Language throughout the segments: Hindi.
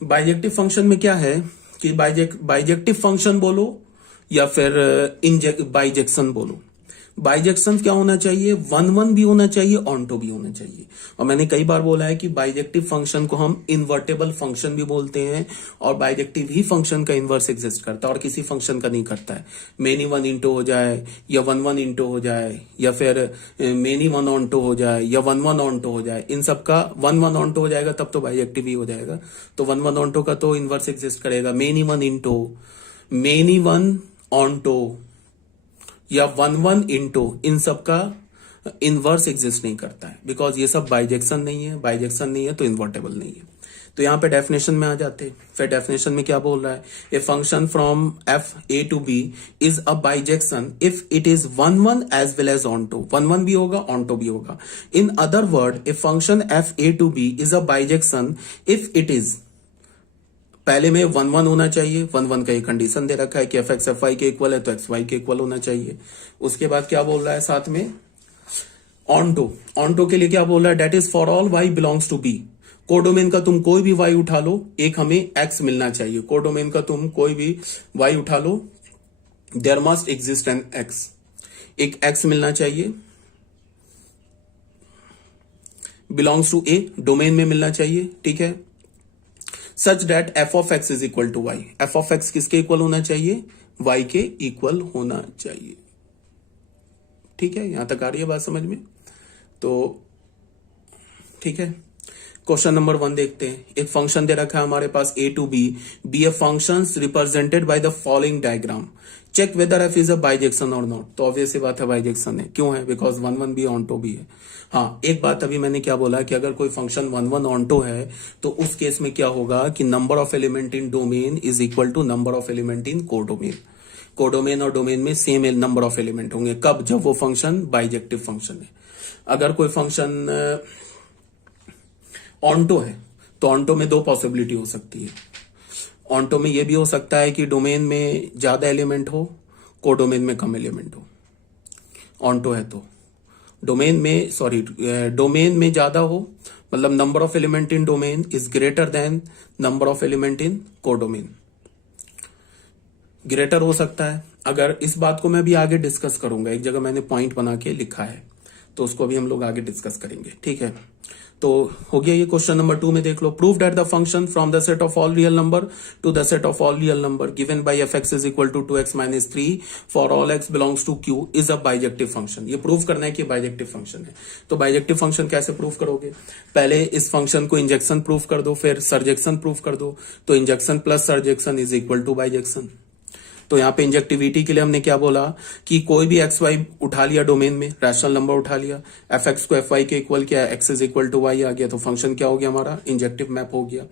बाइजेक्टिव फंक्शन में क्या है कि बाइजेक्टिव फंक्शन बोलो या फिर बाइजेक्शन बोलो। बाइजेक्शन क्या होना चाहिए, वन वन भी होना चाहिए, ऑनटो भी होना चाहिए। और मैंने कई बार बोला है कि बाइजेक्टिव फंक्शन को हम इन्वर्टेबल फंक्शन भी बोलते हैं, और बाइजेक्टिव ही फंक्शन का इन्वर्स एग्जिस्ट करता है और किसी फंक्शन का नहीं करता है। मेनी वन इंटो हो जाए या वन वन इंटो हो जाए या फिर मेनी वन ऑनटो हो जाए या वन वन ऑनटो हो जाए, इन सब का वन वन ऑनटो हो जाएगा तब तो बाइजेक्टिव ही हो जाएगा। तो वन वन ऑनटो का तो इन्वर्स एग्जिस्ट करेगा, many one into, many one onto या वन वन इंटो, इन सब का इनवर्स एग्जिस्ट नहीं करता है, बिकॉज ये सब बाइजेक्शन नहीं है। बाइजेक्शन नहीं है तो इन्वर्टेबल नहीं है। तो यहां पे डेफिनेशन में आ जाते हैं। फिर डेफिनेशन में क्या बोल रहा है, a function from F A to B is a bijection if it is one one as well as onto. One one भी होगा, ऑनटो भी होगा। In other word, a function F A to B is a bijection if it is, पहले में वन वन होना चाहिए, वन वन का एक कंडीशन दे रखा है कि एफ एक्स एफ वाई के इक्वल है तो एक्स वाई के इक्वल होना चाहिए। उसके बाद क्या बोल रहा है साथ में, ऑनटो। ऑनटो के लिए क्या बोल रहा है, that is for all Y belongs to B. Codomain का तुम कोई भी वाई उठा लो, एक हमें एक्स मिलना चाहिए। कोडोमेन का तुम कोई भी वाई उठा लो, there must exist an X, एक एक्स मिलना चाहिए। बिलोंग्स टू ए, डोमेन में मिलना चाहिए, ठीक है। Such that F of X is equal to Y, F of X किसके इक्वल होना चाहिए, वाई के इक्वल होना चाहिए, ठीक है। यहां तक आ रही है बात समझ में? तो ठीक है, क्वेश्चन नंबर 1 देखते हैं। एक फंक्शन दे रखा है हमारे पास A to B a function represented by the following diagram, check whether F is a bijection और नॉट। तो ऑब्वियस सी बात है बाइजेक्शन है, क्यों है, बिकॉज वन वन भी ऑनटो भी है। हाँ, एक बात अभी मैंने क्या बोला कि अगर कोई फंक्शन वन वन ऑनटो है तो उस केस में क्या होगा कि number of element in domain is equal to number of element in codomain. Codomain और डोमेन में सेम नंबर ऑफ एलिमेंट होंगे, कब, जब वो फंक्शन बाइजेक्टिव फंक्शन है। अगर कोई फंक्शन ऑनटो है तो ऑनटो में दो पॉसिबिलिटी हो सकती है। ऑनटो में यह भी हो सकता है कि डोमेन में ज्यादा एलिमेंट हो, कोडोमेन में कम एलिमेंट हो। ऑनटो है तो डोमेन में ज्यादा हो, मतलब number of element in domain is greater then number of element in codomain. Greater हो सकता है, अगर इस बात को मैं भी आगे डिस्कस करूंगा, एक जगह मैंने पॉइंट बना के लिखा है तो उसको भी हम लोग आगे डिस्कस करेंगे, ठीक है। तो हो गया ये। क्वेश्चन नंबर 2 में देख लो, prove that the function from the set of all real number to the set of all real number given by F x is equal to 2x minus 3 for all X belongs to Q is a bijective function. ये प्रूव करना है कि बाइजेक्टिव फंक्शन है। तो बाइजेक्टिव फंक्शन कैसे प्रूव करोगे, पहले इस फंक्शन को इंजेक्शन प्रूव कर दो, फिर सर्जेक्शन प्रूव कर दो। तो injection plus surjection is equal to bijection. तो यहाँ पे इंजेक्टिविटी के लिए हमने क्या बोला कि कोई भी एक्स वाई उठा लिया डोमेन में, रैशनल नंबर उठा लिया, एफ एक्स को एफ वाई के इक्वल किया, X is equal to Y आ गया, तो फंक्शन क्या हो गया हमारा, इंजेक्टिव मैप हो गया।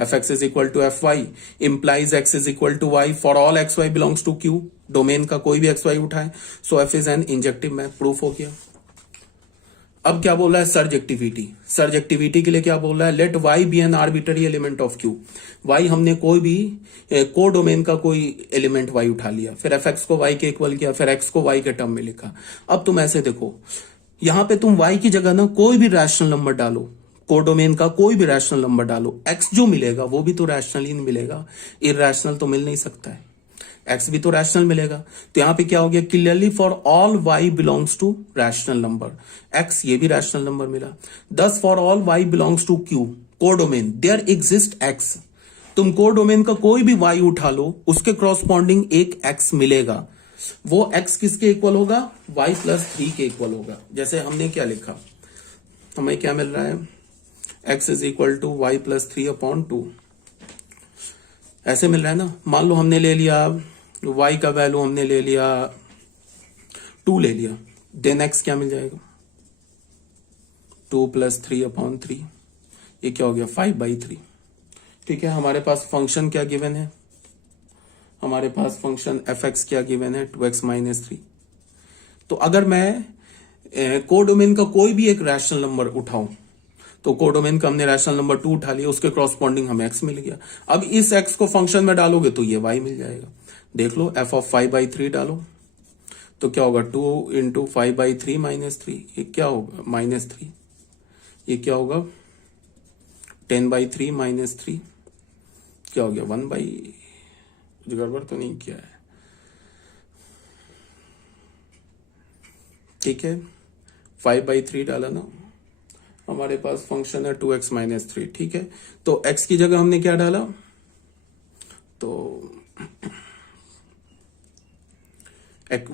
F x is equal to F Y implies x is equal to Y for all X Y belongs to Q. Domain का कोई भी एक्स वाई उठाए, so F is an injective map, proof हो गया। अब क्या बोल रहा है, सर्जेक्टिविटी। सर्जेक्टिविटी के लिए क्या बोल रहा है, let Y be an arbitrary element of Q. Y हमने कोई भी को डोमेन का कोई एलिमेंट वाई उठा लिया, फिर एफ एक्स को वाई के इक्वल किया, फिर एक्स को वाई के टर्म में लिखा। अब तुम ऐसे देखो, यहां पे तुम वाई की जगह ना कोई भी रैशनल नंबर डालो, कोडोमेन का कोई भी रैशनल नंबर डालो, एक्स जो मिलेगा वो भी तो रैशनल ही मिलेगा, इरैशनल तो मिल नहीं सकता है, एक्स भी तो रैशनल मिलेगा। तो यहां पे क्या हो गया, clearly for all Y belongs to rational number, X ये भी रैशनल नंबर मिला। Thus for all Y belongs to Q codomain there exist X. तुम कोडोमेन का कोई भी वाई उठा लो, उसके क्रॉसपॉन्डिंग एक एक्स मिलेगा। वो एक्स किसके इक्वल होगा, वाई प्लस 3 के इक्वल होगा। जैसे हमने क्या लिखा, हमें क्या मिल रहा है, x is equal to y plus 3/2 ऐसे मिल रहा है ना। मान लो हमने ले लिया y का वैल्यू, हमने ले लिया 2 ले लिया, देन x क्या मिल जाएगा, 2 + 3/3, ये क्या हो गया 5/3। ठीक है, हमारे पास फंक्शन क्या गिवन है, हमारे पास फंक्शन एफ एक्स क्या गिवन है, 2x माइनस 3। तो अगर मैं कोडोमेन का कोई भी एक रैशनल नंबर उठाऊं, तो कोडोमेन का हमने रैशनल नंबर 2 उठा लिया, उसके क्रॉसपॉन्डिंग हमें x मिल गया। अब इस x को फंक्शन में डालोगे तो ये y मिल जाएगा। देख लो, f ऑफ 5/3 डालो तो क्या होगा, 2 × 5/3 - 3, ये क्या होगा -3, ये क्या होगा 10/3 - 3, क्या हो गया 1 बाई, कुछ गड़बड़ तो नहीं किया है, ठीक है 5/3 डाला ना, हमारे पास फंक्शन है 2x-3, ठीक है। तो x की जगह हमने क्या डाला, तो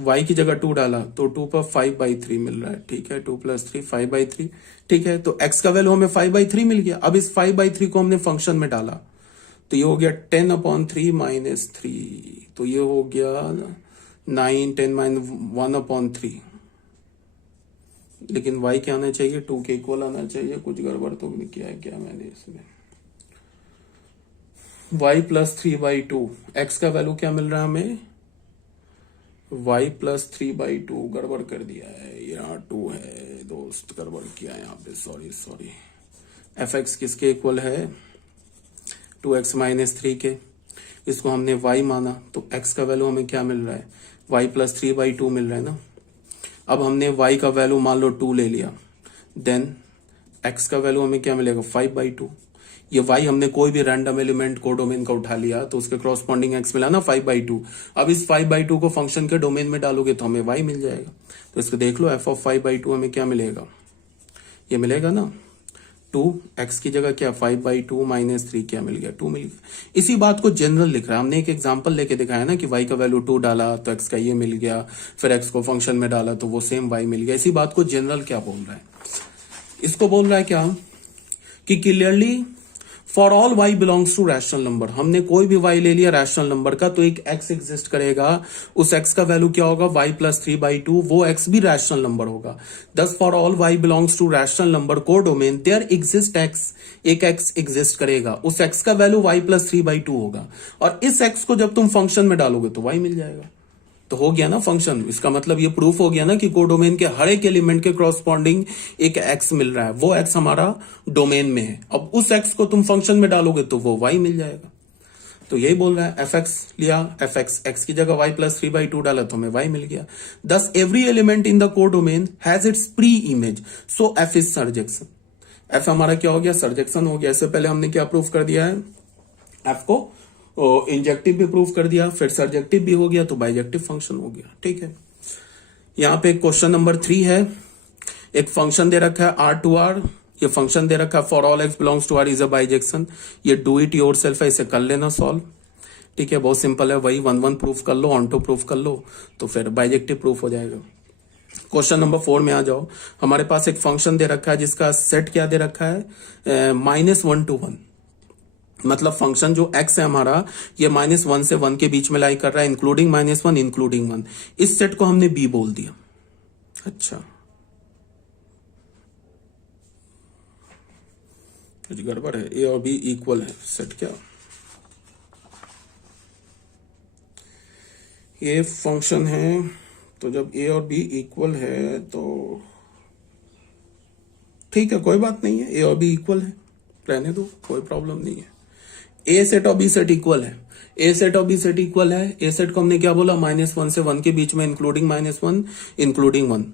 y की जगह 2 डाला, तो 2 पर 5/3 मिल रहा है, ठीक है 2 + 3 5/3, ठीक है। तो x का वैल्यू हमें 5/3 मिल गया। अब इस 5/3 को हमने फंक्शन में डाला, तो ये हो गया 10/3 - 3, तो ये हो गया 9 10 - 1/3, लेकिन y क्या आना चाहिए, 2 के इक्वल आना चाहिए। कुछ गड़बड़ तो नहीं किया है क्या मैंने इसमें, y + 3/2, x का वैल्यू क्या मिल रहा है हमें, y + 3/2, गड़बड़ कर दिया है, यहाँ 2 है दोस्त, गड़बड़ किया है यहाँ पे, सॉरी। fx किसके इक्वल है, 2x - 3 के, इसको हमने y माना, तो x का वैल्यू हमें क्या मिल रहा है, y + 3/2 मिल रहा है ना। अब हमने y का वैल्यू मान लो 2 ले लिया, देन x का वैल्यू हमें क्या मिलेगा 5/2। ये y हमने कोई भी रैंडम एलिमेंट को डोमेन का उठा लिया, तो उसके कॉरस्पॉन्डिंग x मिला ना 5/2। अब इस 5/2 को फंक्शन के डोमेन में डालोगे तो हमें y मिल जाएगा। तो इसको देख लो, f(5/2) हमें क्या मिलेगा, ये मिलेगा ना 2, x की जगह क्या 5/2 - 3 क्या मिल गया, 2 मिल गया। इसी बात को जनरल लिख रहा है, हमने एक एग्जांपल लेके दिखाया ना कि y का वैल्यू 2 डाला तो x का ये मिल गया, फिर x को फंक्शन में डाला तो वो सेम y मिल गया। इसी बात को जनरल क्या बोल रहा है, इसको बोल रहा है क्या कि clearly for all y belongs to rational number, हमने कोई भी y ले लिया रैशनल नंबर का, तो एक x एग्जिस्ट करेगा, उस x का वैल्यू क्या होगा y + 3/2, वो x भी रैशनल नंबर होगा। दस for all y belongs to rational number को डोमेन देयर एग्जिस्ट x, एक x एग्जिस्ट करेगा, उस x का वैल्यू y + 3/2 होगा, और इस x को जब तुम फंक्शन में डालोगे तो y मिल जाएगा। तो हो गया ना फंक्शन, इसका मतलब ये प्रूफ हो गया ना कि कोडोमेन के हर एक एलिमेंट के क्रॉसपॉन्डिंग एक x मिल रहा है, वो x हमारा डोमेन में है। अब उस x को तुम फंक्शन में डालोगे तो वो y मिल जाएगा। तो यही बोल रहा है, fx लिया, fx x की जगह y + 3/2 डाला तो हमें y मिल गया। Thus every element in the codomain has its preimage, so f is surjection. f हमारा क्या हो गया, सर्जेक्शन हो गया। इससे पहले हमने क्या प्रूफ कर दिया है, f को इंजेक्टिव भी प्रूव कर दिया, फिर सर्जेक्टिव भी हो गया, तो बाइजेक्टिव फंक्शन हो गया, ठीक है। यहाँ पे क्वेश्चन नंबर 3 है, एक फंक्शन दे रखा है R2R, ये फंक्शन दे रखा है for all x belongs to R is a bijection. ये डू इट योरसेल्फ है, इसे कर लेना सॉल्व, ठीक है, बहुत सिंपल है, वही 1 प्रूफ कर लो, ऑन टू प्रूफ कर लो, तो फिर बाइजेक्टिव प्रूफ हो जाएगा। क्वेश्चन नंबर 4 में आ जाओ, हमारे पास एक फंक्शन दे रखा है जिसका सेट क्या दे रखा है, -1 to 1, मतलब फंक्शन जो x है हमारा, ये -1 से 1 के बीच में लाई कर रहा है, इंक्लूडिंग -1 इंक्लूडिंग 1। इस सेट को हमने b बोल दिया। अच्छा, कुछ गड़बड़ है, a और b इक्वल है, सेट क्या, ये फंक्शन है, तो जब a और b इक्वल है तो ठीक है, कोई बात नहीं है, a और b इक्वल है, रहने दो, कोई प्रॉब्लम नहीं है। ए सेट और बी सेट इक्वल है, ए सेट और बी सेट इक्वल है। ए सेट को हमने क्या बोला, -1 से 1 के बीच में इंक्लूडिंग -1 इंक्लूडिंग 1,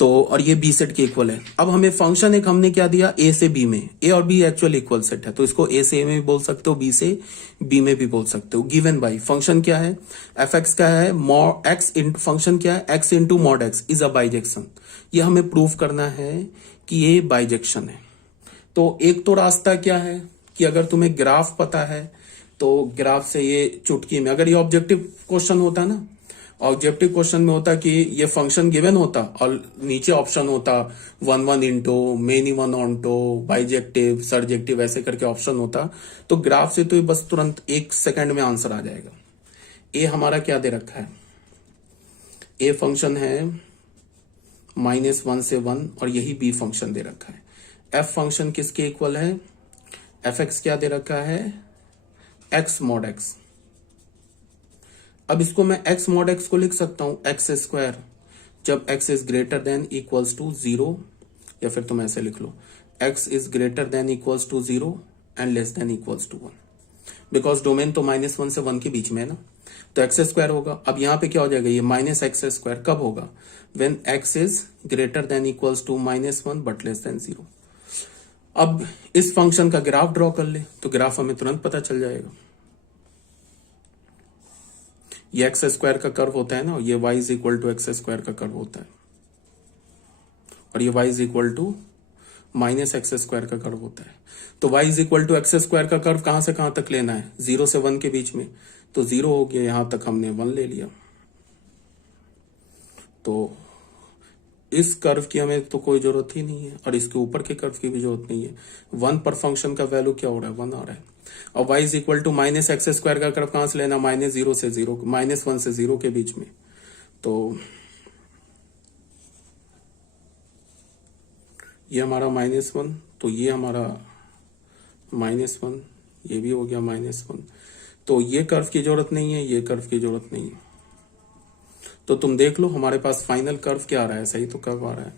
तो और ये बी सेट के इक्वल है। अब हमें फंक्शन एक हमने क्या दिया, ए से बी में, ए और बी एक्चुअल इक्वल सेट है, तो इसको ए से ए में भी बोल सकते हो, बी से बी में भी बोल सकते हो। गिवन बाई फंक्शन क्या है, एफ एक्स का है मॉड एक्स, फंक्शन क्या है x into mod x is a bijection. ये हमें प्रूव करना है कि ये बाइजेक्शन है। तो एक तो रास्ता क्या है कि अगर तुम्हें ग्राफ पता है तो ग्राफ से ये चुटकी में, अगर ये ऑब्जेक्टिव क्वेश्चन होता ना, ऑब्जेक्टिव क्वेश्चन में होता कि ये फंक्शन गिवन होता और नीचे ऑप्शन होता 1 into, many 1 onto, bijective, surjective, ऐसे करके ऑप्शन होता, तो ग्राफ से तो ये बस तुरंत 1 सेकंड में आंसर आ जाएगा। ए हमारा क्या दे रखा है, ए फंक्शन है -1 से 1 और यही बी फंक्शन दे रखा है। एफ फंक्शन किसके इक्वल है, एफ एक्स क्या दे रखा है, एक्स मॉड एक्स। अब इसको मैं एक्स मॉड एक्स को लिख सकता हूं एक्स स्क्वायर, जब X is greater than equals to 0, या फिर तुम ऐसे लिख लो X is greater than equals to 0 and less than equals to 1, because domain तो -1 से 1 के बीच में है ना, तो एक्स स्क्वायर होगा। अब यहां पे क्या हो जाएगा, ये -x² कब होगा, when x is greater than equals to -1 but less than 0। अब इस फंक्शन का ग्राफ ड्रॉ कर ले तो ग्राफ हमें तुरंत पता चल जाएगा। ये एक्स स्क्वायर का कर्व होता है ना, ये y is equal to x square का कर्व होता है, और ये y is equal to minus x square का कर्व होता है। तो y is equal to x square का कर्व कहां से कहां तक लेना है, 0 से 1 के बीच में, तो 0 हो गया, यहां तक हमने 1 ले लिया। तो इस कर्व की हमें तो कोई जरूरत ही नहीं है, और इसके ऊपर के कर्व की भी जरूरत नहीं है। 1 पर फंक्शन का वैल्यू क्या हो रहा है, 1 आ रहा है। और y is equal to minus x square का कर्व कहां से लेना, -0 से 0, -1 से 0 के बीच में। तो ये हमारा -1, तो ये हमारा -1, ये भी हो गया -1। तो ये कर्व की जरूरत नहीं है, ये कर्व की जरूरत नहीं है। तो तुम देख लो हमारे पास फाइनल कर्व क्या आ रहा है, सही तो कर्व आ रहा है।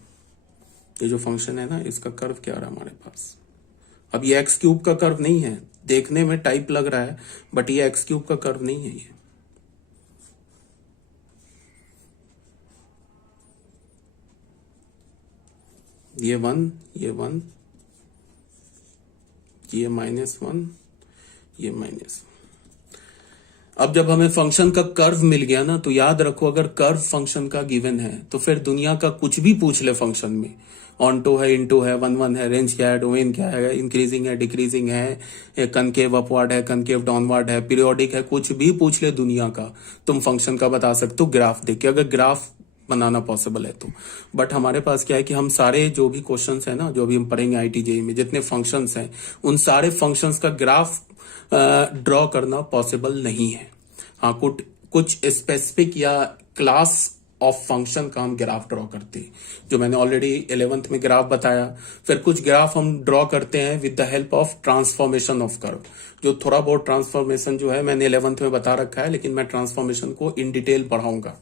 ये जो फंक्शन है ना, इसका कर्व क्या आ रहा है हमारे पास। अब ये एक्स क्यूब का कर्व नहीं है, देखने में टाइप लग रहा है, बट ये एक्स क्यूब का कर्व नहीं है। ये 1, ये 1, ये -1, ये -1। अब जब हमें फंक्शन का कर्व मिल गया ना, तो याद रखो अगर कर्व फंक्शन का गिवन है तो फिर दुनिया का कुछ भी पूछ ले फंक्शन में, ऑनटो है, इनटू है, 1 1 है, रेंज क्या है, डोमेन क्या है, इंक्रीजिंग है, डिक्रीजिंग है, कनकेव अपवर्ड है, कनकेव डाउनवर्ड है, पीरियोडिक है, कुछ भी पूछ ले दुनिया का, तुम फंक्शन का बता सकते हो ग्राफ देख के, अगर ग्राफ बनाना पॉसिबल है तो। बट हमारे पास क्या है कि हम सारे जो भी क्वेश्चंस है ना, जो भी हम पढ़ेंगे IIT-JEE में, जितने फंक्शंस हैं उन सारे फंक्शंस का ग्राफ ड्रॉ करना पॉसिबल नहीं है। हाँ, कुछ स्पेसिफिक या क्लास ऑफ फंक्शन का हम ग्राफ ड्रॉ करते हैं, जो मैंने ऑलरेडी 11th में ग्राफ बताया। फिर कुछ ग्राफ हम ड्रॉ करते हैं with the help of transformation of curve, जो थोड़ा बहुत ट्रांसफॉर्मेशन जो है मैंने 11th में बता रखा है, लेकिन मैं ट्रांसफॉर्मेशन को इन डिटेल पढ़ाऊंगा।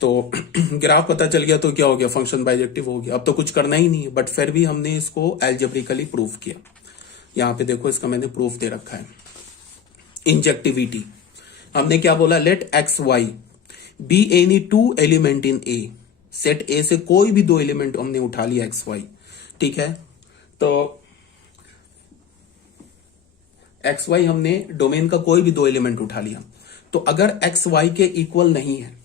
तो ग्राफ पता चल गया तो क्या हो गया, फंक्शन बाइजेक्टिव हो गया। अब तो कुछ करना ही नहीं है, बट फिर भी हमने इसको एल्जेब्रिकली प्रूव किया। यहां पे देखो, इसका मैंने प्रूफ दे रखा है। इंजेक्टिविटी हमने क्या बोला, let x y be any 2 element in A. Set A से कोई भी 2 एलिमेंट हमने उठा लिया एक्स वाई, ठीक है। तो एक्स वाई हमने डोमेन का कोई भी 2 एलिमेंट उठा लिया। तो अगर एक्स वाई के इक्वल नहीं है,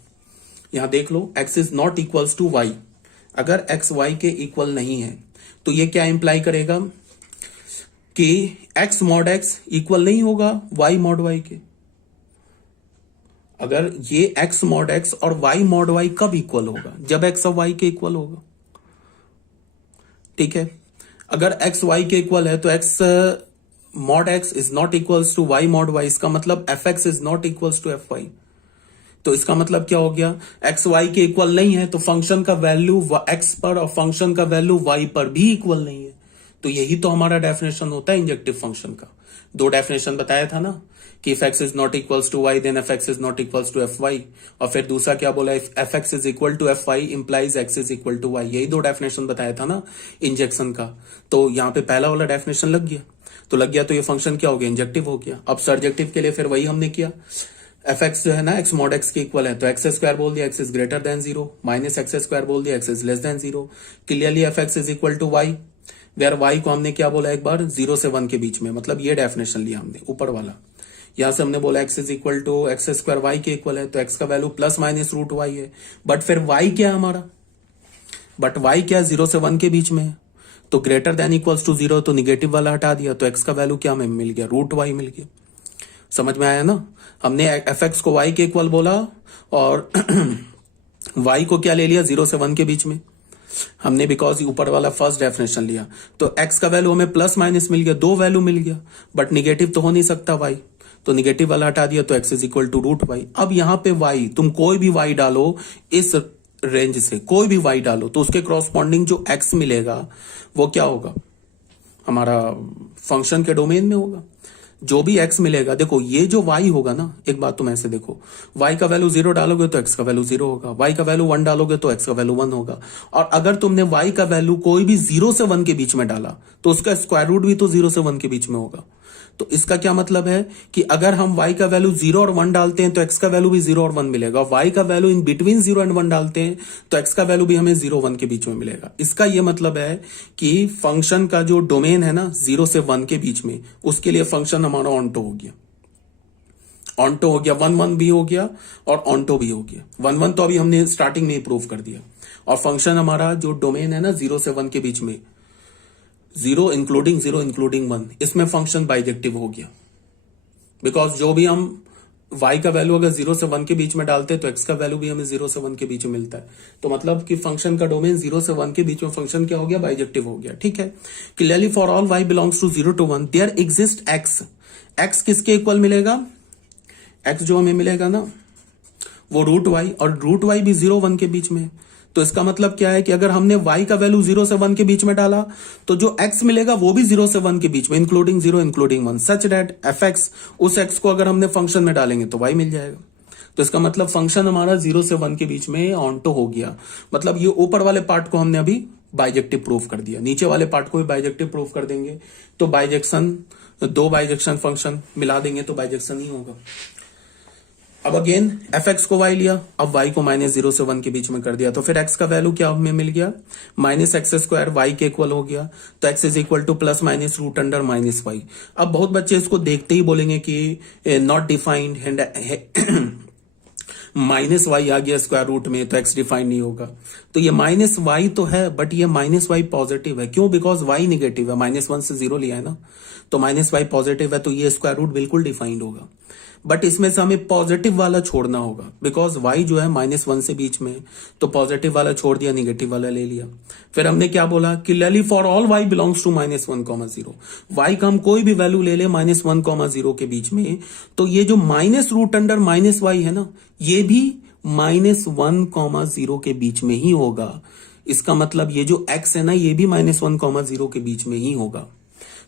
यहां देख लो, x is not equals to y, अगर x y के इक्वल नहीं है तो ये क्या इंप्लाई करेगा कि x मॉड x इक्वल नहीं होगा y मॉड y के। अगर ये x मॉड x और y मॉड y कब इक्वल होगा, जब x और y के इक्वल होगा, ठीक है। अगर x y के इक्वल है तो x mod x is not equals to y mod y, इसका मतलब fx is not equals to fy। तो इसका मतलब क्या हो गया, एक्स वाई के इक्वल नहीं है तो फंक्शन का वैल्यू एक्स पर और फंक्शन का वैल्यू वाई पर भी इक्वल नहीं है। तो यही तो हमारा डेफिनेशन होता है इंजेक्टिव फंक्शन का। 2 डेफिनेशन बताया था ना, कि if x is not equals to y then f x is not equals to F y, और फिर दूसरा क्या बोला, if f x is equal to F Y implies x is equal to y. यही 2 डेफिनेशन बताया था ना इंजेक्शन का। तो यहाँ पे पहला वाला डेफिनेशन लग गया, तो ये फंक्शन क्या हो गया, इंजेक्टिव हो गया। अब सर्जेक्टिव के लिए फिर वही हमने किया, एफ एक्स जो है ना एक्स मॉड एक्स के इक्वल है, तो एक्स स्क्वायर बोल दिया x is greater than 0, minus x square बोल दिया x is less than 0। Clearly f x is equal to y, where y को हमने क्या बोला एक बार, 0 से 1 के बीच में, मतलब ये डेफिनेशन लिया हमने ऊपर वाला। यहां से हमने बोला x is equal to x square y के इक्वल है, तो एक्स का value plus minus root y है। बट फिर वाई क्या है हमारा, बट वाई क्या 0 से 1 के बीच में है, तो ग्रेटर देन इक्वल्स टू 0, तो निगेटिव वाला हटा दिया, तो एक्स का वैल्यू क्या हमें मिल गया, रूट वाई मिल गया। समझ में आया ना, हमने एफ एक्स को y के इक्वल बोला और y को क्या ले लिया, 0 से 1 के बीच में हमने, बिकॉज ऊपर वाला फर्स्ट डेफिनेशन लिया। तो x का वैल्यू हमें प्लस माइनस मिल गया, 2 वैल्यू मिल गया, बट निगेटिव तो हो नहीं सकता y, तो निगेटिव वाला हटा दिया, तो x is equal to root y. अब यहां पे y, तुम कोई भी y डालो इस रेंज से, कोई भी y डालो, तो उसके क्रॉसपॉन्डिंग जो x मिलेगा वो क्या होगा, हमारा फंक्शन के डोमेन में होगा। जो भी x मिलेगा, देखो ये जो y होगा ना, एक बात तुम ऐसे देखो, y का वैल्यू 0 डालोगे तो x का वैल्यू 0 होगा, y का वैल्यू 1 डालोगे तो x का वैल्यू 1 होगा। और अगर तुमने y का वैल्यू कोई भी 0 से 1 के बीच में डाला तो उसका स्क्वायर रूट भी तो 0 से 1 के बीच में होगा। तो इसका क्या मतलब है कि अगर हम y का वैल्यू 0 और 1 डालते हैं तो x का वैल्यू भी 0 और 1 मिलेगा, y का वैल्यू इन बिटवीन 0 एंड 1 डालते हैं तो x का वैल्यू भी हमें 0 1 के बीच में मिलेगा। इसका यह मतलब है कि फंक्शन का जो डोमेन है ना 0 से 1 के बीच में, उसके लिए फंक्शन हमारा ऑन्टो हो गया, ऑन्टो हो गया, 1 1 भी हो गया और ऑन्टो भी हो गया। 1 1 तो अभी हमने स्टार्टिंग में ही प्रूव कर दिया। और फंक्शन हमारा जो डोमेन है ना 0 से 1 के बीच में, 0 इंक्लूडिंग 1, इसमें फंक्शन बाइजेक्टिव हो गया। बिकॉज जो भी हम y का वैल्यू अगर 0 से 1 के बीच में डालते हैं तो x का वैल्यू भी हमें 0 से 1 के बीच में मिलता है। तो मतलब कि फंक्शन का डोमेन 0 से 1 के बीच में फंक्शन क्या हो गया, बाइजेक्टिव हो गया। ठीक है, clearly for all y belongs to 0 to 1 there exist x। x किसके इक्वल मिलेगा, x जो हमें मिलेगा ना वो रूट y, और रूट y भी 0 1 के बीच में। तो इसका मतलब क्या है कि अगर हमने y का वैल्यू 0 से 1 के बीच में डाला तो जो x मिलेगा वो भी 0 से 1 के बीच में, including 0 including 1, such that fx, उस x को अगर हमने फंक्शन में डालेंगे तो y मिल जाएगा। तो इसका मतलब फंक्शन हमारा 0 से 1 के बीच में ऑन्टो हो गया। मतलब ये ऊपर वाले पार्ट को हमने अभी बाइजेक्टिव प्रूफ कर दिया, नीचे वाले पार्ट को भी बाइजेक्टिव प्रूफ कर देंगे तो बाइजेक्शन, दो बाइजेक्शन फंक्शन मिला देंगे तो बाइजेक्शन ही होगा। अब अगेन fx को y लिया, अब y को -0 से 1 के बीच में कर दिया तो फिर x का वैल्यू क्या हमें मिल गया, -x² y के इक्वल हो गया। तो x is equal to plus minus root under -y। अब बहुत बच्चे इसको देखते ही बोलेंगे कि नॉट डिफाइंड -y आ गया स्क्वायर रूट में तो x डिफाइंड नहीं होगा। तो ये -y तो है बट ये -y पॉजिटिव है, क्यों, बिकॉज y निगेटिव है, -1 से 0 लिया है ना, तो -y पॉजिटिव है तो ये स्क्वायर रूट बिल्कुल डिफाइंड होगा। बट इसमें से हमें पॉजिटिव वाला छोड़ना होगा बिकॉज y जो है -1 से बीच में, तो पॉजिटिव वाला छोड़ दिया, निगेटिव वाला ले लिया। फिर हमने क्या बोला, clearly for all y belongs to -1, -0, y का हम कोई भी वैल्यू ले ले -1, 0 के बीच में, तो ये जो -रूट अंडर -y है ना, ये भी -1, 0 के बीच में ही होगा। इसका मतलब ये जो x है ना, ये भी -1, 0 के बीच में ही होगा।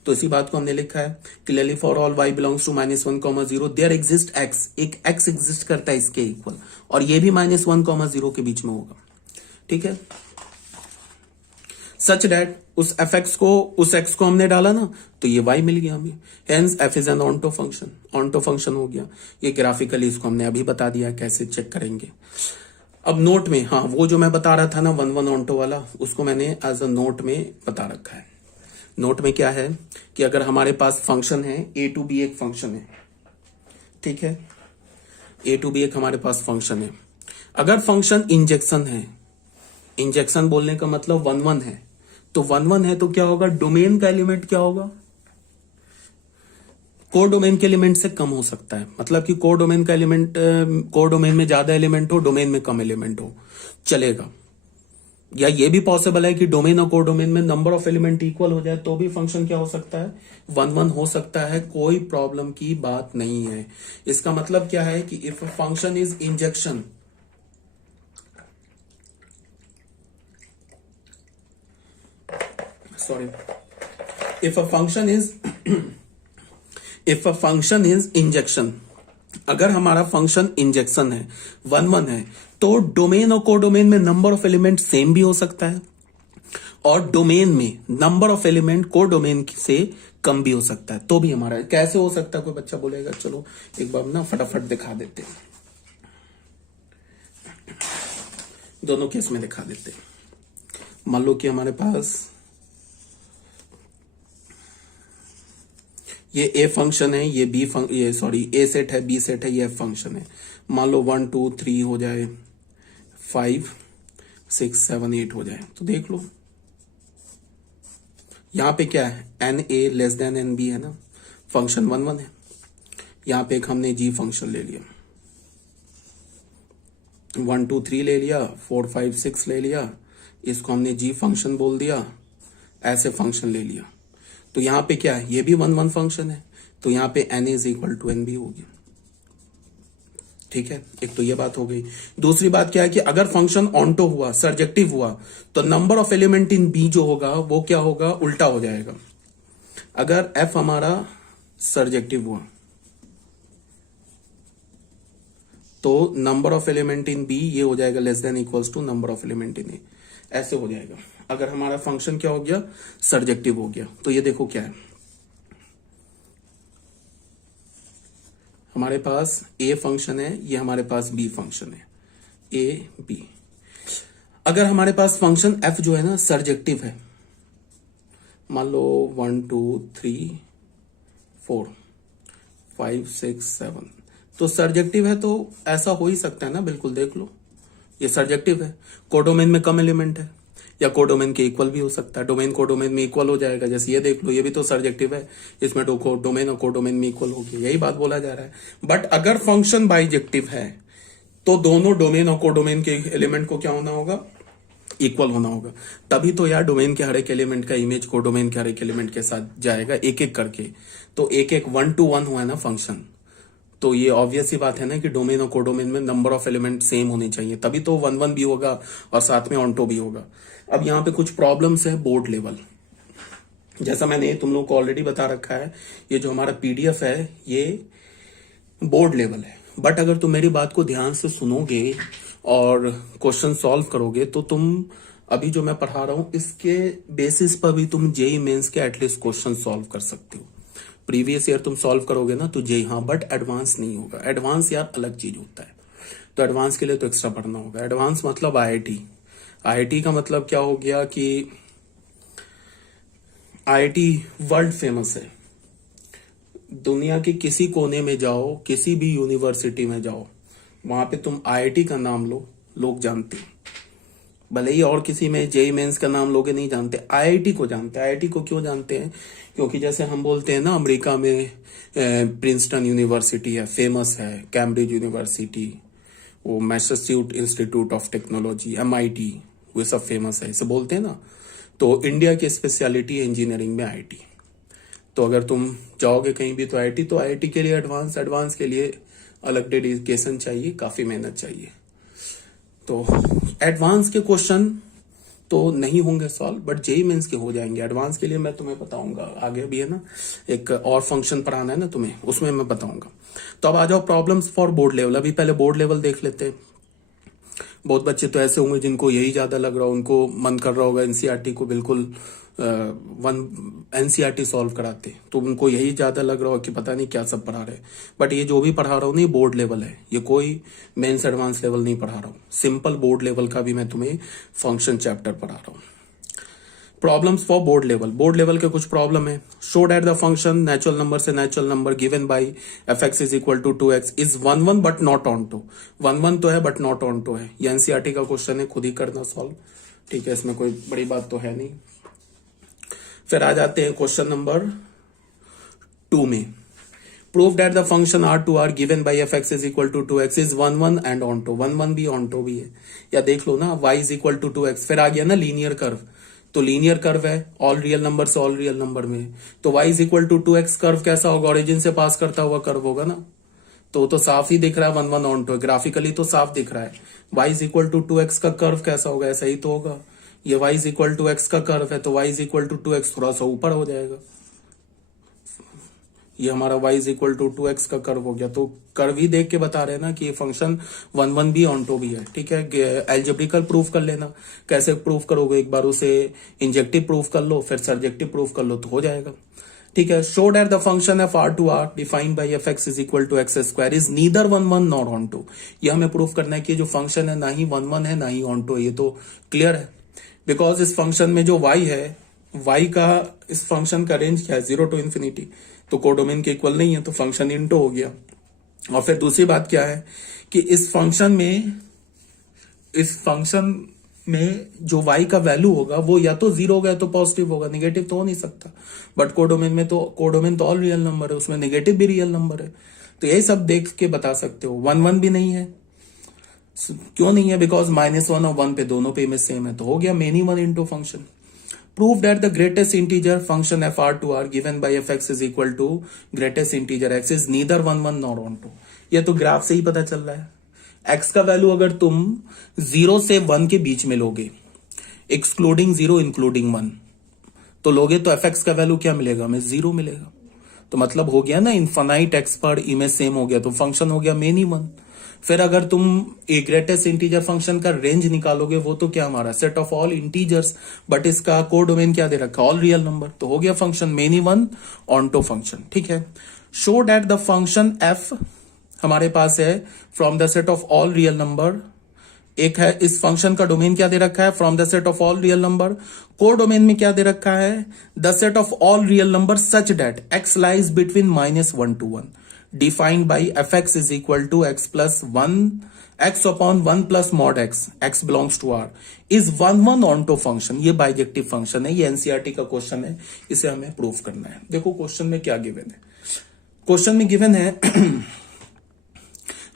तो इसी बात को हमने लिखा है, clearly for all y belongs to -1, 0 there exist x, एक x एग्जिस्ट करता है इसके इक्वल, और ये भी -1, 0 के बीच में होगा। ठीक है, सच दैट उस fx को, उस x को हमने डाला ना तो ये y मिल गया हमें, hence f is an onto function, onto function हो गया। ये ग्राफिकली इसको हमने अभी बता दिया कैसे चेक करेंगे। अब नोट में, हाँ वो जो मैं बता रहा था ना 1 1 ऑन्टो वाला, उसको मैंने एज अ नोट में बता रखा है। नोट में क्या है कि अगर हमारे पास फंक्शन है a टू b, एक फंक्शन है, ठीक है, a टू b एक हमारे पास फंक्शन है। अगर फंक्शन इंजेक्शन है, इंजेक्शन बोलने का मतलब 1 1 है, तो 1 1 है तो क्या होगा, डोमेन का एलिमेंट क्या होगा, कोर डोमेन के एलिमेंट से कम हो सकता है। मतलब कि कोर डोमेन का एलिमेंट, कोर डोमेन में ज्यादा एलिमेंट हो, डोमेन में कम एलिमेंट हो, चलेगा। या ये भी पॉसिबल है कि डोमेन और कोर डोमेन में नंबर ऑफ एलिमेंट इक्वल हो जाए तो भी फंक्शन क्या हो सकता है, 1 1 हो सकता है, कोई प्रॉब्लम की बात नहीं है। इसका मतलब क्या है कि if a function is injection, sorry, if a function is if a function is injection, अगर हमारा फंक्शन इंजेक्शन है, 1 1 है, तो डोमेन और कोडोमेन में नंबर ऑफ एलिमेंट सेम भी हो सकता है, और डोमेन में नंबर ऑफ एलिमेंट कोडोमेन से कम भी हो सकता है। तो भी हमारा कैसे हो सकता है, कोई बच्चा बोलेगा, चलो एक बार ना फटाफट दिखा देते हैं, दोनों केस में दिखा देते हैं। मान लो कि हमारे पास ये ए फंक्शन है, ये बी ये सॉरी ए सेट है, बी सेट है, ये एफ फंक्शन है। मान लो 1 2 3 हो जाए, 5 6 7 8 हो जाए, तो देख लो यहां पे क्या है, n A less than n B है ना, फंक्शन 1 1 है। यहां पे एक हमने जी फंक्शन ले लिया, 1 2 3 ले लिया, 4 5 6 ले लिया, इसको हमने जी फंक्शन बोल दिया, ऐसे फंक्शन ले लिया। तो यहां पे क्या है, ये भी 1 1 फंक्शन है, तो यहां पे n is equal to n B होगी। ठीक है, एक तो ये बात हो गई। दूसरी बात क्या है कि अगर फंक्शन ऑन्टो हुआ, सर्जेक्टिव हुआ, तो number of element in B जो होगा वो क्या होगा, उल्टा हो जाएगा। अगर f हमारा सर्जेक्टिव हुआ तो number of element in B ये हो जाएगा less than equals to number of element in A, ऐसे हो जाएगा। अगर हमारा फंक्शन क्या हो गया, सर्जेक्टिव हो गया। तो ये देखो क्या है, हमारे पास ए फंक्शन है, ये हमारे पास बी फंक्शन है, ए बी। अगर हमारे पास फंक्शन एफ जो है ना सर्जेक्टिव है, मान लो 1 2 3 4 5 6 7, तो सर्जेक्टिव है तो ऐसा हो ही सकता है ना, बिल्कुल देख लो ये सर्जेक्टिव है। कोडोमेन में कम एलिमेंट है, या कोडोमेन के इक्वल भी हो सकता है, डोमेन कोडोमेन में इक्वल हो जाएगा। जैसे ये देख लो, ये भी तो सर्जेक्टिव है, इसमें डोमेन और कोडोमेन में इक्वल होगी, यही बात बोला जा रहा है। बट अगर फंक्शन बाइजेक्टिव है तो दोनों डोमेन और कोडोमेन के एलिमेंट को क्या होना होगा, इक्वल होना होगा। तभी तो यार डोमेन के हर एक एलिमेंट का इमेज कोडोमेन के हर एक एलिमेंट के साथ जाएगा एक एक करके, तो एक एक 1 to 1 हुआ है ना फंक्शन। तो ये ऑब्वियस ही बात है ना कि डोमेन और कोडोमेन में नंबर ऑफ एलिमेंट सेम होने चाहिए, तभी तो 1 1 भी होगा और साथ में ऑन्टो भी होगा। अब यहाँ पे कुछ प्रॉब्लम्स है बोर्ड लेवल, जैसा मैंने तुम लोग को ऑलरेडी बता रखा है, ये जो हमारा पीडीएफ है ये बोर्ड लेवल है। बट अगर तुम मेरी बात को ध्यान से सुनोगे और क्वेश्चन सॉल्व करोगे तो तुम अभी जो मैं पढ़ा रहा हूं इसके बेसिस पर भी तुम जेई मेंस के एटलीस्ट क्वेश्चन सॉल्व कर सकते हो। प्रीवियस ईयर तुम सॉल्व करोगे ना तो जेई, हाँ, बट एडवांस नहीं होगा। एडवांस यार अलग चीज होता है, तो एडवांस के लिए तो एक्स्ट्रा पढ़ना होगा। एडवांस मतलब आईआईटी। आईआईटी का मतलब क्या हो गया कि आईआईटी वर्ल्ड फेमस है, दुनिया के किसी कोने में जाओ, किसी भी यूनिवर्सिटी में जाओ, वहां पे तुम आईआईटी का नाम लो, लोग जानते हैं। भले ही और किसी में जेई मेंस का नाम लोगे नहीं जानते, आईआईटी को जानते हैं। आईआईटी को क्यों जानते हैं? क्योंकि जैसे हम बोलते हैं ना अमेरिका में प्रिंसटन यूनिवर्सिटी है, फेमस है, कैम्ब्रिज यूनिवर्सिटी, वो Massachusetts institute of technology MIT, वो सब फेमस है, इसे बोलते हैं ना। तो इंडिया की स्पेशलिटी है इंजीनियरिंग में आईआईटी। तो अगर तुम जाओगे कहीं भी तो आईआईटी, तो आईआईटी के लिए एडवांस के लिए अलग डेडिकेशन चाहिए, काफी मेहनत चाहिए। तो एडवांस के क्वेश्चन तो नहीं होंगे सॉल्व, बट जेई मेंस के हो जाएंगे। एडवांस के लिए मैं तुम्हें बताऊंगा, आगे भी है ना एक और फंक्शन पढ़ाना है ना तुम्हें, उसमें मैं बताऊंगा। तो अब आ जाओ प्रॉब्लम्स फॉर बोर्ड लेवल। अभी पहले बोर्ड लेवल देख लेते हैं। बहुत बच्चे तो ऐसे होंगे जिनको यही ज्यादा लग रहा हो, उनको मन कर रहा होगा एनसीईआरटी को बिल्कुल एनसीईआरटी सॉल्व कराते, तो उनको यही ज्यादा लग रहा हो कि पता नहीं क्या सब पढ़ा रहे। बट ये जो भी पढ़ा रहा हूँ नहीं बोर्ड लेवल है, ये कोई मेंस एडवांस लेवल नहीं पढ़ा रहा हूँ। सिंपल बोर्ड लेवल का भी मैं तुम्हें फंक्शन चैप्टर पढ़ा रहा हूँ। Problems for board level. Board level के कुछ प्रॉब्लम है। Show that the function natural number से natural number given by fx is equal to 2x is 1 1 but not onto. 1 1 तो है बट नॉट ऑन टू है। ये एनसीईआरटी का क्वेश्चन है, खुद ही करना सॉल्व, ठीक है, इसमें कोई बड़ी बात तो है नहीं। फिर आ जाते हैं क्वेश्चन नंबर 2 में। Prove that the function r2r given by fx is equal to 2x is 1 1 and onto. 1 1 भी ऑन टू भी है। या देख लो ना y is equal to 2x, फिर आ गया ना लीनियर कर्व, तो लीनियर कर्व है ऑल रियल नंबर से ऑल रियल नंबर में, तो y is equal to 2x curve कैसा होगा? ओरिजिन से पास करता हुआ कर्व होगा ना, तो साफ ही दिख रहा है 1 1 ऑन टू, ग्राफिकली तो साफ दिख रहा है। y is equal to 2x का कर्व कैसा होगा? ऐसा ही तो होगा। ये y is equal to x का कर्व है, तो y is equal to 2x थोड़ा सा ऊपर हो जाएगा। ये हमारा y is equal to 2x का कर्व हो गया। तो कर्व ही देख के बता रहे हैं ना कि ये फंक्शन 1 1 भी ऑन टू भी है, ठीक है। एल्जेब्रिकल प्रूफ कर लेना। कैसे प्रूफ करोगे? एक बार उसे इंजेक्टिव प्रूफ कर लो, फिर सर्जेक्टिव प्रूफ कर लो, तो हो जाएगा, ठीक है। Show that the function f r2r defined by fx is equal to x square is neither 1 1 not onto. ये हमें प्रूफ करना है कि जो फंक्शन है ना ही 1 1 है ना ही ऑन टू, ये तो क्लियर है। बिकॉज इस फंक्शन में जो y है, y का इस फंक्शन का रेंज क्या है? 0 टू इन्फिनिटी, तो कोडोमेन के इक्वल नहीं है, तो फंक्शन इंटो हो गया। और फिर दूसरी बात क्या है कि इस फंक्शन में जो y का वैल्यू होगा वो या तो 0 होगा या तो पॉजिटिव होगा, नेगेटिव तो हो नहीं सकता। बट कोडोमेन तो ऑल रियल नंबर है, उसमें नेगेटिव भी रियल नंबर है, तो यही सब देख के बता सकते हो। 1 1 भी नहीं है, क्यों नहीं है? बिकॉज -1 और 1 पे दोनों पे इमेज सेम है, तो हो गया many 1 into function. Prove that the greatest integer function f r2r given by fx is equal to greatest integer x is neither 1 1 not onto. ये तो ग्राफ से ही पता चल रहा है। x का वैल्यू अगर तुम 0 से 1 के बीच में लोगे, एक्सक्लूडिंग 0 इंक्लूडिंग 1, तो लोगे तो fx का वैल्यू क्या मिलेगा? हमें 0 मिलेगा। तो मतलब हो गया ना इनफाइनाइट x पर इमेज सेम हो गया, तो फंक्शन हो गया मेनी 1। फिर अगर तुम ए ग्रेटेस्ट इंटीजर फंक्शन का रेंज निकालोगे, वो तो क्या हमारा set of all integers, but इसका कोडोमेन क्या दे रखा? ऑल रियल नंबर, तो हो गया function many 1 onto function, ठीक है। Show that the function f हमारे पास है from the set of all real number, एक है इस फंक्शन का डोमेन क्या दे रखा है, from the set of all real number. Codomain में क्या दे रखा है, the set of all real number such that x lies between -1 to 1, defined by f x is equal to x plus 1 x upon 1 plus mod x, x belongs to R, is 1 onto function. ये बाइजेक्टिव फंक्शन है, ये एनसीईआरटी का क्वेश्चन है, इसे हमें प्रूव करना है। देखो क्वेश्चन में क्या गिवन है, क्वेश्चन में गिवन है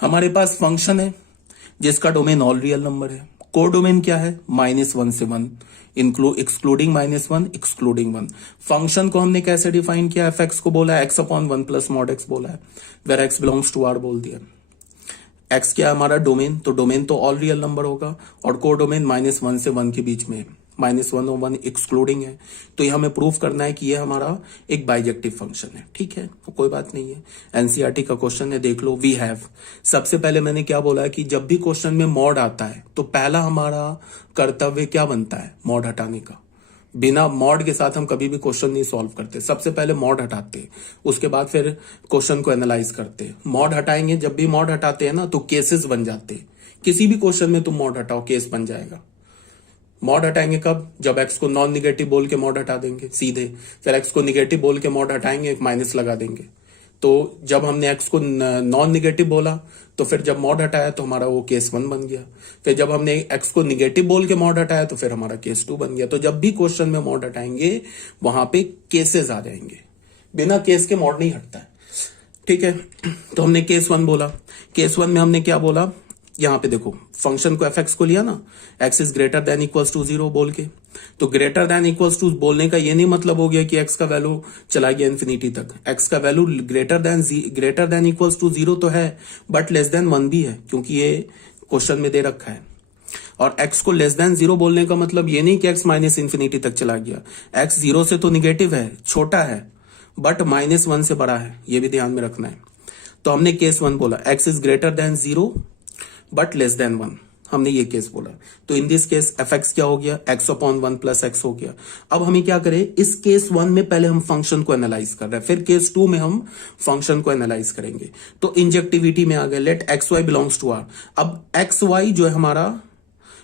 हमारे पास फंक्शन है जिसका डोमेन ऑल रियल नंबर है, को डोमेन क्या है -1 से 1, एक्सक्लूडिंग -1 एक्सक्लूडिंग 1। फंक्शन को हमने कैसे डिफाइन किया, एफ एक्स को बोला x upon 1 plus mod x बोला है, where x belongs to R बोल दिया। एक्स क्या है हमारा डोमेन, तो डोमेन तो ऑल रियल नंबर होगा, और को डोमेन -1 से 1 के बीच में, -1 और 1 एक्सक्लूडिंग है, तो ये हमें प्रूव करना है कि ये हमारा एक बाइजेक्टिव फंक्शन है। ठीक है, तो कोई बात नहीं है, एनसीईआरटी का क्वेश्चन है, देख लो। वी हैव, सबसे पहले मैंने क्या बोला कि जब भी क्वेश्चन में मॉड आता है तो पहला हमारा कर्तव्य क्या बनता है, मॉड हटाने का। बिना मॉड के साथ हम कभी भी क्वेश्चन नहीं सॉल्व करते, सबसे पहले मॉड हटाते हैं, उसके बाद फिर क्वेश्चन को एनालाइज करते हैं। मॉड हटाएंगे, जब भी मॉड हटाते हैं ना तो केसेस बन जाते हैं, किसी भी क्वेश्चन में तुम मॉड हटाओ केस बन जाएगा। मॉड हटाएंगे कब, जब एक्स को नॉन निगेटिव बोल के मॉड हटा देंगे सीधे, फिर एक्स को निगेटिव बोल के मॉड हटाएंगे, एक माइनस लगा देंगे। तो जब हमने एक्स को नॉन निगेटिव बोला तो फिर जब मॉड हटाया तो हमारा वो केस 1 बन गया, फिर जब हमने एक्स को निगेटिव बोल के मॉड हटाया तो फिर हमारा केस 2 बन गया। तो जब भी क्वेश्चन में मॉड हटाएंगे वहां पे केसेस आ जाएंगे, बिना केस के मॉड नहीं हटता है। ठीक है, तो हमने केस 1 बोला, केस 1 में हमने क्या बोला, यहां पे देखो फंक्शन को एफ एक्स को लिया ना, x is greater than equals to 0 बोल के, तो ग्रेटर देन इक्वल्स टू बोलने का ये नहीं मतलब हो गया कि एक्स का वैल्यू चला गया इन्फिनिटी तक। एक्स का value greater than equals to 0 तो है, बट लेस देन 1 भी है, क्योंकि ये क्वेश्चन में दे रखा है। और एक्स को लेस देन 0 बोलने का मतलब ये नहीं कि एक्स माइनस इन्फिनिटी तक चला गया, एक्स 0 से तो निगेटिव है, छोटा है, बट -1 से बड़ा है, ये भी ध्यान में रखना है। तो हमने केस 1 बोला, x is greater than 0 but less then 1, हमने ये केस बोला। तो इन दिस केस एफ एक्स क्या हो गया, एक्स अपॉन 1 प्लस एक्स हो गया। अब हमें क्या करें, इस केस 1 में पहले हम फंक्शन को एनालाइज कर रहे हैं, फिर केस 2 में हम फंक्शन को एनालाइज करेंगे। तो इंजेक्टिविटी में आ गए, let x Y belongs to R. अब एक्स वाई जो है हमारा,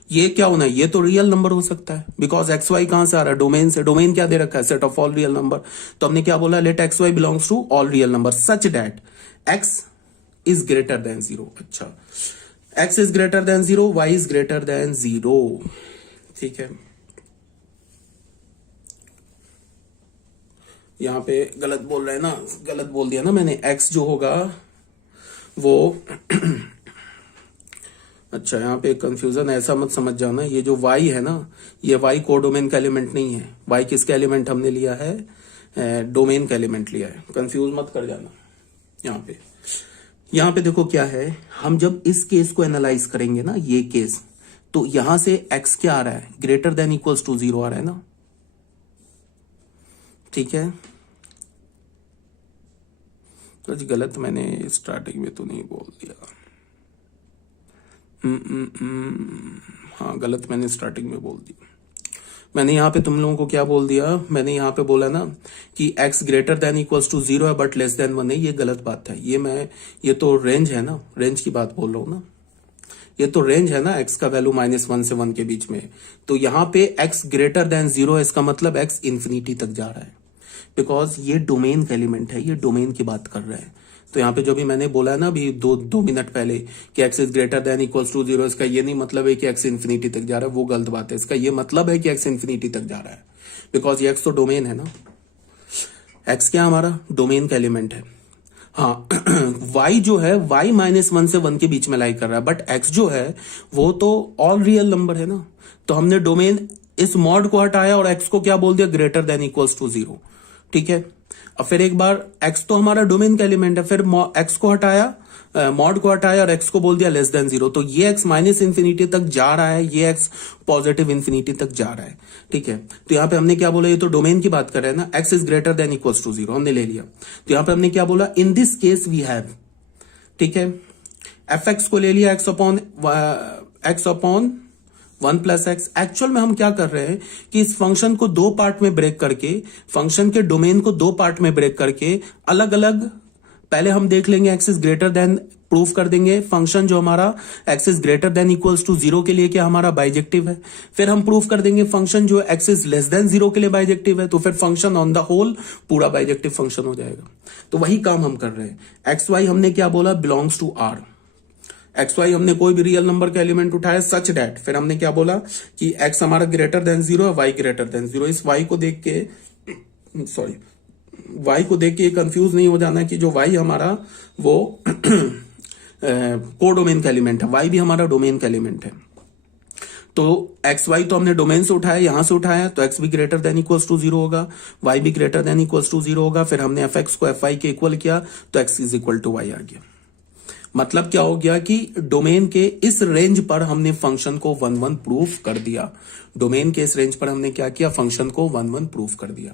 ये क्या होना है, ये तो रियल नंबर हो सकता है, बिकॉज एक्स वाई कहां से आ रहा है, डोमेन से। डोमेन क्या दे रखा है, set of all real number. तो हमने क्या बोला, let x Y belongs to all real number such that x is greater than 0। अच्छा, x is greater than 0, y is greater than 0। ठीक है, यहां पे गलत बोल रहे हैं ना, गलत बोल दिया ना मैंने, x जो होगा वो अच्छा, यहां पे कंफ्यूजन ऐसा मत समझ जाना, ये जो y है ना, ये y कोडोमेन का एलिमेंट नहीं है। y किसका एलिमेंट हमने लिया है, डोमेन का एलिमेंट लिया है, कंफ्यूज मत कर जाना। यहां पे देखो क्या है, हम जब इस केस को एनालाइज करेंगे ना, ये केस, तो यहां से x क्या आ रहा है, ग्रेटर देन इक्वल्स टू 0 आ रहा है ना। ठीक है, तो गलत मैंने स्टार्टिंग में तो नहीं बोल दिया, हाँ गलत मैंने स्टार्टिंग में बोल दिया। मैंने यहाँ पे तुम लोगों को क्या बोल दिया, मैंने यहाँ पे बोला ना कि x greater than equals to 0 है बट लेस देन 1 है, ये गलत बात है। ये तो रेंज है ना, रेंज की बात बोल रहा हूँ ना, ये तो रेंज है ना, x का वैल्यू -1 से 1 के बीच में। तो यहाँ पे x ग्रेटर देन 0 है, इसका मतलब x इन्फिनिटी तक जा रहा है, बिकॉज ये डोमेन का एलिमेंट है, ये डोमेन की बात कर रहा है। तो यहाँ पे जो भी मैंने बोला है ना अभी दो मिनट पहले कि x is greater than equals to 0, इसका ये नहीं मतलब है कि x इन्फिनिटी तक जा रहा है, वो गलत बात है। इसका ये मतलब है कि x इन्फिनिटी तक जा रहा है, बिकॉज ये x तो डोमेन है ना, x क्या हमारा डोमेन का एलिमेंट है। हाँ y जो है y -1 से 1 के बीच में लाई कर रहा है, बट x जो है वो तो ऑल रियल नंबर है ना। तो हमने डोमेन इस मॉड को हटाया और x को क्या बोल दिया, ग्रेटर देन इक्वल्स टू 0। ठीक है, अब फिर एक बार x तो हमारा डोमेन का एलिमेंट है, फिर x को हटाया, मॉड को हटाया और x को बोल दिया लेस देन 0। तो ये x माइनस इन्फिनिटी तक जा रहा है, ये x पॉजिटिव इन्फिनिटी तक जा रहा है। ठीक है, तो यहाँ पे हमने क्या बोला, ये तो डोमेन की बात कर रहे हैं ना, x is greater than equals to 0 हमने ले लिया। तो यहाँ पे हमने क्या बोला, in this case we have, ठीक है, एफ एक्स को ले लिया x upon 1 plus x. Actual में हम क्या कर रहे हैं कि इस फंक्शन को दो पार्ट में ब्रेक करके, फंक्शन के डोमेन को दो पार्ट में ब्रेक करके अलग अलग, पहले हम देख लेंगे x is greater than proof कर देंगे फंक्शन जो हमारा x is greater than equals to 0 के लिए क्या हमारा बाइजेक्टिव है। फिर हम प्रूफ कर देंगे फंक्शन जो x इज लेस देन 0 के लिए बाइजेक्टिव है, तो फिर फंक्शन ऑन द होल पूरा बाइजेक्टिव फंक्शन हो जाएगा। तो वही काम हम कर रहे हैं। एक्स वाई हमने क्या बोला, belongs to R. X y हमने कोई भी रियल नंबर का एलिमेंट उठाया सच डैट, फिर हमने क्या बोला कि x हमारा ग्रेटर देन 0 है, y ग्रेटर देन 0। इस y को देख के y को देख के कंफ्यूज नहीं हो जाना कि जो y हमारा वो कोडोमेन का एलिमेंट है, y भी हमारा डोमेन का एलिमेंट है। तो एक्स वाई तो हमने डोमेन से उठाया, यहां से उठाया, तो x भी ग्रेटर देन इक्वल्स टू 0 होगा, y भी ग्रेटर देन इक्वल्स टू 0 होगा। फिर हमने fx को fy के इक्वल किया तो x is equal to y आ गया। मतलब क्या हो गया कि डोमेन के इस रेंज पर हमने फंक्शन को 1 1 प्रूफ कर दिया। डोमेन के इस रेंज पर हमने क्या किया, फंक्शन को 1 1 प्रूफ कर दिया।